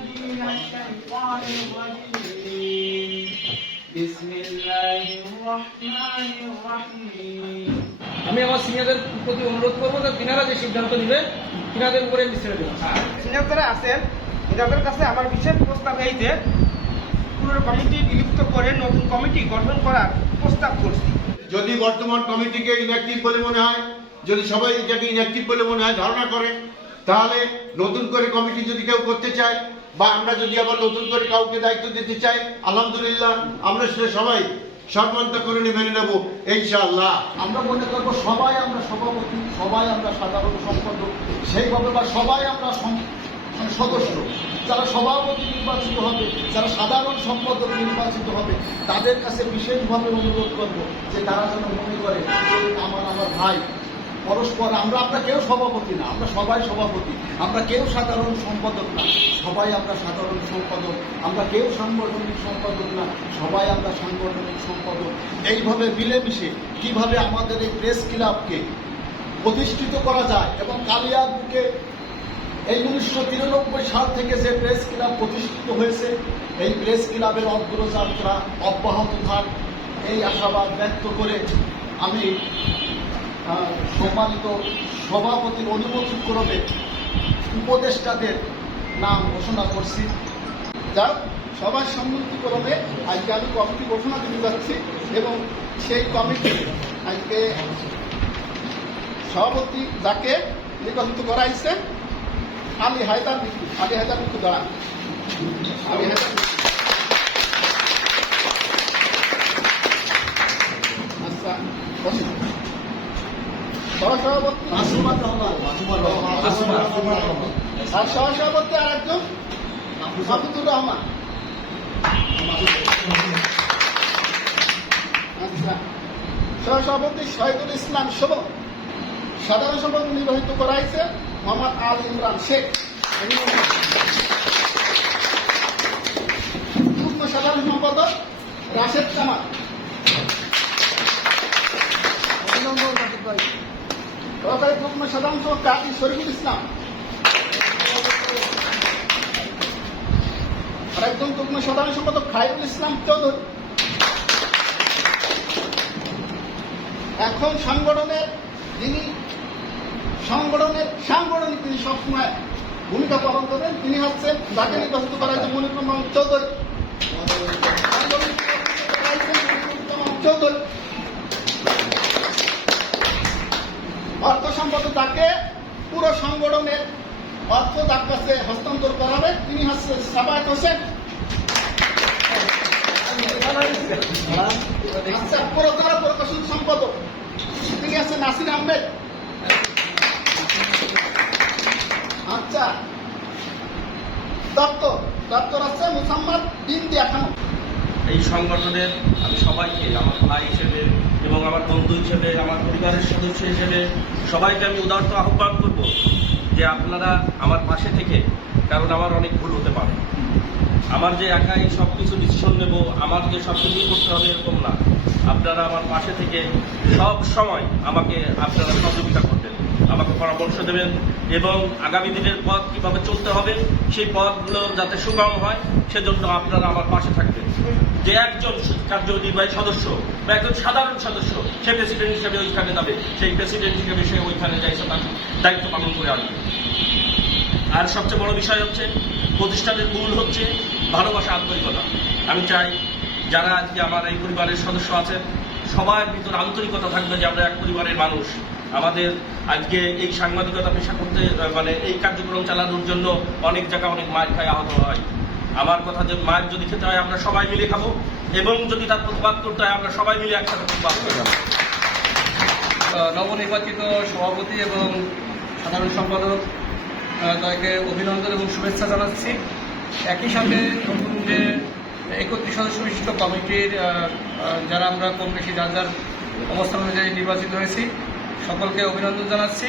من الشيطان الرجيم بسم الله الرحمن الرحيم আমি আমার সিনিয়রদের প্রতি অনুরোধ করবো যে তিনারা যে সিদ্ধান্ত নেবে তিনাদের উপরে ছেড়ে দেবেন। সিনিয়র যারা আছেন এনাদের কাছে আমার বিশেষ প্রস্তাব এই যে পুরো কমিটি বিলুপ্ত করে নতুন কমিটি গঠন করার প্রস্তাব করছি। যদি বর্তমান কমিটিকে ইনঅ্যাক্টিভ বলে মনে হয়, যদি সবাই এটাকে ইনঅ্যাক্টিভ বলে মনে হয় ধারণা করে, তাহলে নতুন করে কমিটি যদি কেউ করতে চায় বা আমরা যদি আবার নতুন করে কাউকে দায়িত্ব দিতে চাই, আলহামদুলিল্লাহ আমরা সেটা সবাই সম্মানিত করে মেনে নেব ইনশাআল্লাহ। আমরা মনে করবো সবাই আমরা সভাপতি, সবাই আমরা সাধারণ সম্পাদক, সেইভাবে বা সবাই আমরা সদস্য। যারা সভাপতি নির্বাচিত হবে, যারা সাধারণ সম্পাদক নির্বাচিত হবে, তাদের কাছে বিশেষভাবে অনুরোধ করব যে তারা যেন মনে করে আমার ভাই পরস্পর আমরা কেউ সভাপতি না, আমরা সবাই সভাপতি, আমরা কেউ সাধারণ সম্পাদক না, সবাই আমরা সাধারণ সম্পাদক, আমরা কেউ সাংগঠনিক সম্পাদক না, সবাই আমরা সাংগঠনিক সম্পাদক। এইভাবে মিলেমিশে কিভাবে আমাদের এই প্রেস ক্লাবকে প্রতিষ্ঠিত করা যায় এবং কালিয়ার বুকে এই 1993 সাল থেকে যে প্রেস ক্লাব প্রতিষ্ঠিত হয়েছে, এই প্রেস ক্লাবের অগ্রযাত্রা অব্যাহত থাক এই আশাবাদ ব্যক্ত করে আমি সম্মানিত সভাপতির অনুমতি ক্রমে উপদেষ্টাদের নাম ঘোষণা করছি। যার সবার সম্মতি ক্রমে আজকে আমি কমিটি ঘোষণা দিতে যাচ্ছি এবং সেই কমিটি আজকে সভাপতি যাকে নির্বাচিত করা হয়েছে আলী হায়দার মিঠু দ্বারা। আচ্ছা, সহসভাপতি আর সহসভাপতি আর একজন মাহফুজুর রহমান। আচ্ছা, সহসভাপতি শহীদুল ইসলাম শুভ। সাধারণ সম্পাদক নির্বাচিত করা হয়েছে মোহাম্মদ আল ইমরান শেখ। যুগ্ম সাধারণ সম্পাদক রাশেদ কামাল। সহকারী যুগ্ম সাধারণ সম্পাদক কাজী শরীফুল ইসলাম। আর একজন যুগ্ম সাধারণ সম্পাদক খায়রুল ইসলাম চৌধুরী। এখন সাংগঠনিক তিনি সবসময় ভূমিকা পালন করেন, তিনি হচ্ছেন যাকে নির্বাচিত করা হয়েছে মনিরুল মোহাম্মদ চৌধুরী। অর্থ সম্পাদক তাকে পুরো সংগঠনের অর্থ তার কাছে হস্তান্তর করা হবে, তিনি হচ্ছেন সাবায়েত হোসেন। আচ্ছা, পুরোদরা প্রকাশন সম্পাদক তিনি আছেন নাসির আহমেদ। আচ্ছা, দপ্তর আছে মুহাম্মদ বিন দিয়া খানম। এই সংগঠনের আমি সবাইকে আমার ভাই হিসেবে এবং আমার বন্ধু হিসেবে, আমার পরিবারের সদস্য হিসেবে সবাইকে আমি উদারত আহ্বান করব যে আপনারা আমার পাশে থেকে, কারণ আমার অনেক ভুল হতে পারে, আমার যে একাই সব কিছু ডিসিশন নেব, আমার যে সব কিছু করতে হবে এরকম না, আপনারা আমার পাশে থেকে সব সময় আমাকে আপনারা সহযোগিতা করবেন, আমাকে পরামর্শ দেবেন এবং আগামী দিনের পথ কিভাবে চলতে হবে সেই পথগুলো যাতে সুগম হয় সেজন্য আপনারা আমার পাশে থাকবেন। যে একজন কার্যনির্বাহী সদস্য বা একজন সাধারণ সদস্য সে প্রেসিডেন্ট হিসেবে ওইখানে যাবে, সেই প্রেসিডেন্ট হিসেবে সে ওইখানে যাইছে তার দায়িত্ব পালন করে আসবে। আর সবচেয়ে বড় বিষয় হচ্ছে প্রতিষ্ঠানের মূল হচ্ছে ভালোবাসা, আন্তরিকতা। আমি চাই যারা আজকে আমার এই পরিবারের সদস্য আছেন সবার ভিতরে আন্তরিকতা থাকবে যে আমরা এক পরিবারের মানুষ। আমাদের আজকে এই সাংবাদিকতা পেশা করতে এই কার্যক্রম চালানোর জন্য অনেক জায়গায় অনেক মায়ের খায় আহত হয়। আমার কথা যে মায়ের যদি খেতে হয় আমরা সবাই মিলে খাবো এবং যদি তার প্রতিবাদ করতে হয় আমরা সবাই মিলে একসাথে প্রতিবাদ করে যাবো। নবনির্বাচিত সভাপতি এবং সাধারণ সম্পাদক তাকে অভিনন্দন এবং শুভেচ্ছা জানাচ্ছি। একই সাথে নতুন যে 31 সদস্য বিশিষ্ট কমিটির যারা আমরা কম বেশি যার যার অবস্থান অনুযায়ী নির্বাচিত হয়েছি সকলকে অভিনন্দন জানাচ্ছি।